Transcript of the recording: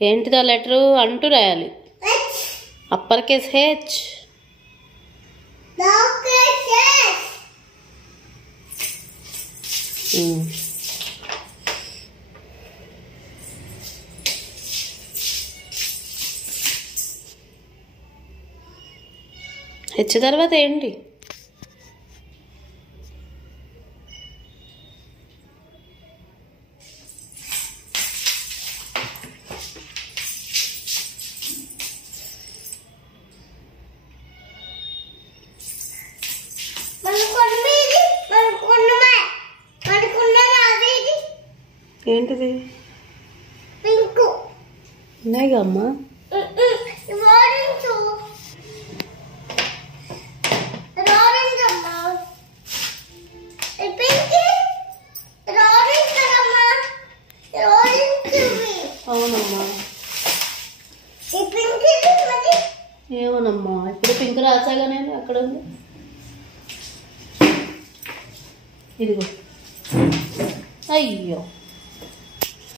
ఏంటిదా letter అంటూ రాయాలి. Upper case H. H తర్వాత ఏంటి? ఏంటిది? ఉన్నాయిగా అమ్మా. అవునమ్మా. ఏమోనమ్మా, ఇప్పుడు పింక్ రాసాగా నేను. అక్కడ ఉంది, ఇదిగో. అయ్యో.